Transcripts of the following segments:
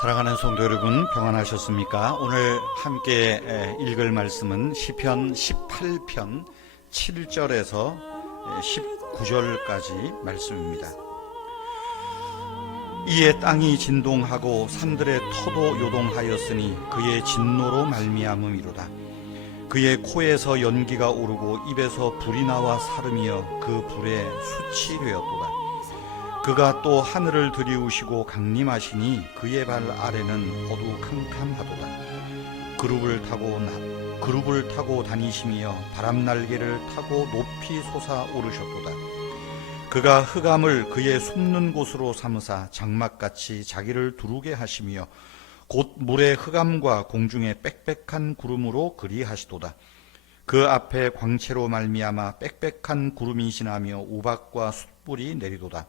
사랑하는 성도 여러분, 평안하셨습니까? 오늘 함께 읽을 말씀은 시편 18편 7절에서 19절까지 말씀입니다. 이에 땅이 진동하고 산들의 터도 요동하였으니 그의 진노로 말미암음이로다. 그의 코에서 연기가 오르고 입에서 불이 나와 사름이여 그 불에 숯이 되었도다. 그가 또 하늘을 들이우시고 강림하시니 그의 발 아래는 어두캄캄하도다. 그룹을 타고 다니시며 바람날개를 타고 높이 솟아오르셨도다. 그가 흑암을 그의 숨는 곳으로 삼으사 장막같이 자기를 두르게 하시며 곧 물의 흑암과 공중의 빽빽한 구름으로 그리하시도다. 그 앞에 광채로 말미암아 빽빽한 구름이 지나며 우박과 숯불이 내리도다.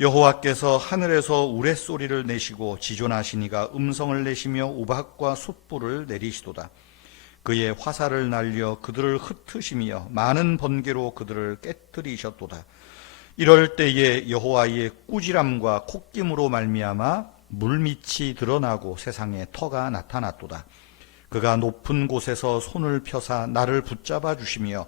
여호와께서 하늘에서 우레소리를 내시고 지존하시니가 음성을 내시며 우박과 숯불을 내리시도다. 그의 화살을 날려 그들을 흩으시며 많은 번개로 그들을 깨뜨리셨도다. 이럴 때에 여호와의 꾸지람과 콧김으로 말미암아 물밑이 드러나고 세상에 터가 나타났도다. 그가 높은 곳에서 손을 펴사 나를 붙잡아 주시며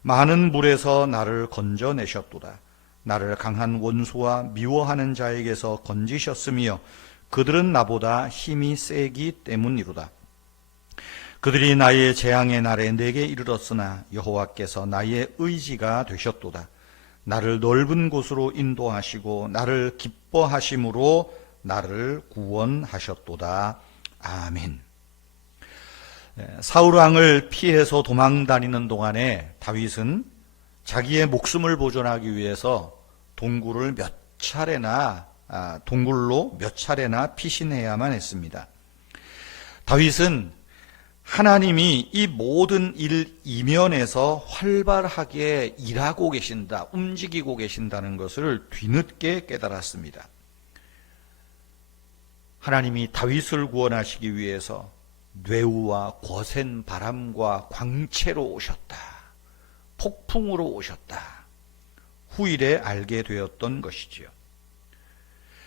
많은 물에서 나를 건져내셨도다. 나를 강한 원수와 미워하는 자에게서 건지셨으며 그들은 나보다 힘이 세기 때문이로다. 그들이 나의 재앙의 날에 내게 이르렀으나 여호와께서 나의 의지가 되셨도다. 나를 넓은 곳으로 인도하시고 나를 기뻐하심으로 나를 구원하셨도다. 아멘. 사울 왕을 피해서 도망다니는 동안에 다윗은 자기의 목숨을 보존하기 위해서 동굴로 몇 차례나 피신해야만 했습니다. 다윗은 하나님이 이 모든 일 이면에서 활발하게 일하고 계신다, 움직이고 계신다는 것을 뒤늦게 깨달았습니다. 하나님이 다윗을 구원하시기 위해서 뇌우와 거센 바람과 광채로 오셨다. 폭풍으로 오셨다. 후일에 알게 되었던 것이지요.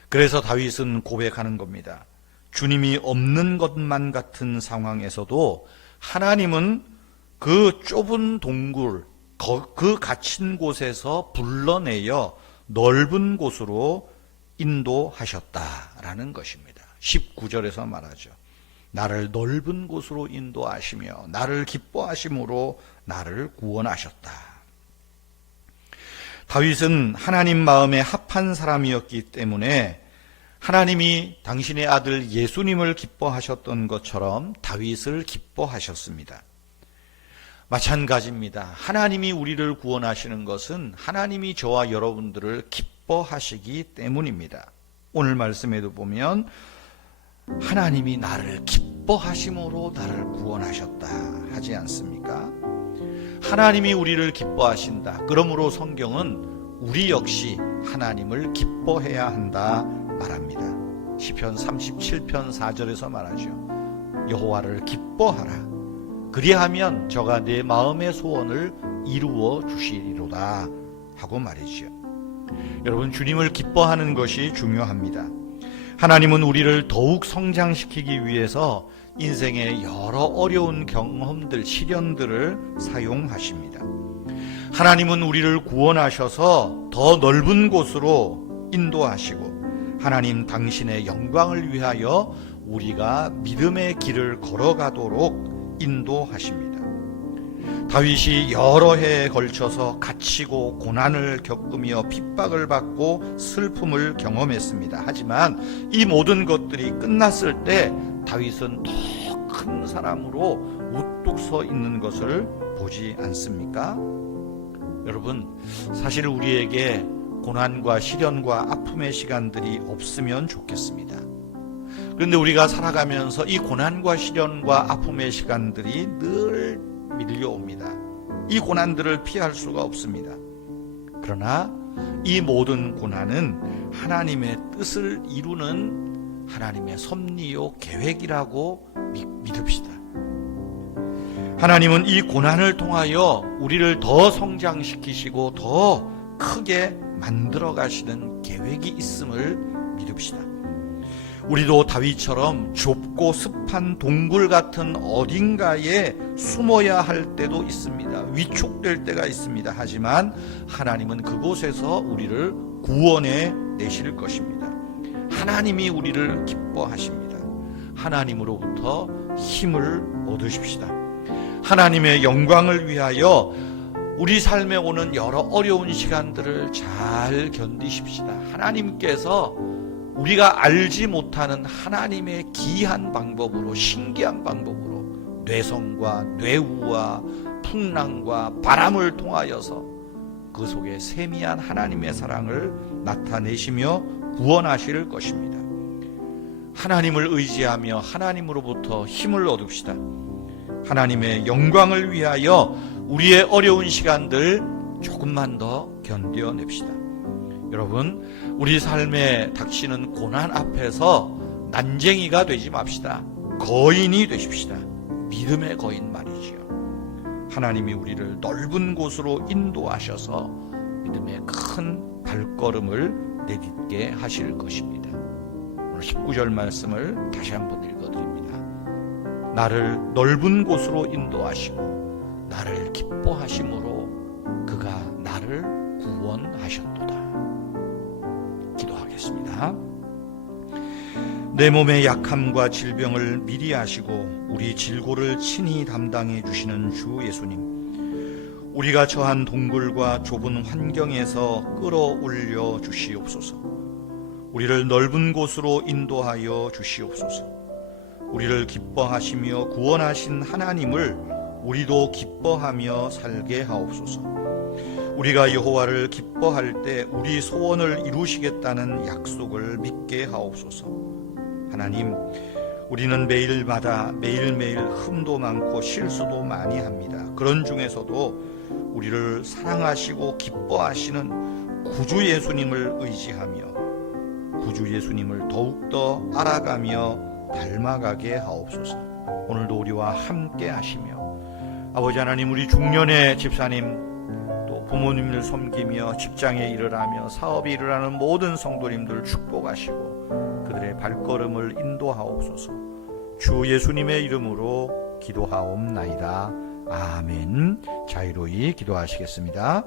그래서 다윗은 고백하는 겁니다. 주님이 없는 것만 같은 상황에서도 하나님은 그 좁은 동굴, 그 갇힌 곳에서 불러내어 넓은 곳으로 인도하셨다라는 것입니다. 19절에서 말하죠. 나를 넓은 곳으로 인도하시며 나를 기뻐하심으로 나를 구원하셨다. 다윗은 하나님 마음에 합한 사람이었기 때문에 하나님이 당신의 아들 예수님을 기뻐하셨던 것처럼 다윗을 기뻐하셨습니다. 마찬가지입니다. 하나님이 우리를 구원하시는 것은 하나님이 저와 여러분들을 기뻐하시기 때문입니다. 오늘 말씀에도 보면 하나님이 나를 기뻐하심으로 나를 구원하셨다 하지 않습니까? 하나님이 우리를 기뻐하신다. 그러므로 성경은 우리 역시 하나님을 기뻐해야 한다 말합니다. 시편 37편 4절에서 말하죠. 여호와를 기뻐하라. 그리하면 저가 내 마음의 소원을 이루어 주시리로다 하고 말이죠. 여러분, 주님을 기뻐하는 것이 중요합니다. 하나님은 우리를 더욱 성장시키기 위해서 인생의 여러 어려운 경험들, 시련들을 사용하십니다. 하나님은 우리를 구원하셔서 더 넓은 곳으로 인도하시고 하나님 당신의 영광을 위하여 우리가 믿음의 길을 걸어가도록 인도하십니다. 다윗이 여러 해에 걸쳐서 갇히고 고난을 겪으며 핍박을 받고 슬픔을 경험했습니다. 하지만 이 모든 것들이 끝났을 때 다윗은 더 큰 사람으로 우뚝 서 있는 것을 보지 않습니까? 여러분, 사실 우리에게 고난과 시련과 아픔의 시간들이 없으면 좋겠습니다. 그런데 우리가 살아가면서 이 고난과 시련과 아픔의 시간들이 늘 밀려옵니다. 이 고난들을 피할 수가 없습니다. 그러나 이 모든 고난은 하나님의 뜻을 이루는 하나님의 섭리요 계획이라고 믿읍시다. 하나님은 이 고난을 통하여 우리를 더 성장시키시고 더 크게 만들어 가시는 계획이 있음을 믿읍시다. 우리도 다윗처럼 좁고 습한 동굴 같은 어딘가에 숨어야 할 때도 있습니다. 위축될 때가 있습니다. 하지만 하나님은 그곳에서 우리를 구원해 내실 것입니다. 하나님이 우리를 기뻐하십니다. 하나님으로부터 힘을 얻으십시다. 하나님의 영광을 위하여 우리 삶에 오는 여러 어려운 시간들을 잘 견디십시다. 하나님께서 우리가 알지 못하는 하나님의 기이한 방법으로, 신기한 방법으로 뇌성과 뇌우와 풍랑과 바람을 통하여서 그 속에 세미한 하나님의 사랑을 나타내시며 구원하실 것입니다. 하나님을 의지하며 하나님으로부터 힘을 얻읍시다. 하나님의 영광을 위하여 우리의 어려운 시간들 조금만 더 견뎌냅시다. 여러분, 우리 삶에 닥치는 고난 앞에서 난쟁이가 되지 맙시다. 거인이 되십시다. 믿음의 거인 말이지요. 하나님이 우리를 넓은 곳으로 인도하셔서 믿음의 큰 발걸음을 내딛게 하실 것입니다. 오늘 19절 말씀을 다시 한번 읽어드립니다. 나를 넓은 곳으로 인도하시고 나를 기뻐하심으로 그가 나를 구원하셨도다. 기도하겠습니다. 내 몸의 약함과 질병을 미리 아시고 우리 질고를 친히 담당해 주시는 주 예수님, 우리가 처한 동굴과 좁은 환경에서 끌어올려 주시옵소서. 우리를 넓은 곳으로 인도하여 주시옵소서. 우리를 기뻐하시며 구원하신 하나님을 우리도 기뻐하며 살게 하옵소서. 우리가 여호와를 기뻐할 때 우리 소원을 이루시겠다는 약속을 믿게 하옵소서. 하나님, 우리는 매일마다 매일매일 흠도 많고 실수도 많이 합니다. 그런 중에서도 우리를 사랑하시고 기뻐하시는 구주 예수님을 의지하며 구주 예수님을 더욱더 알아가며 닮아가게 하옵소서. 오늘도 우리와 함께 하시며 아버지 하나님, 우리 중년의 집사님 또 부모님을 섬기며 직장에 일을 하며 사업에 일을 하는 모든 성도님들 축복하시고 그들의 발걸음을 인도하옵소서. 주 예수님의 이름으로 기도하옵나이다. 아멘. 자유로이 기도하시겠습니다.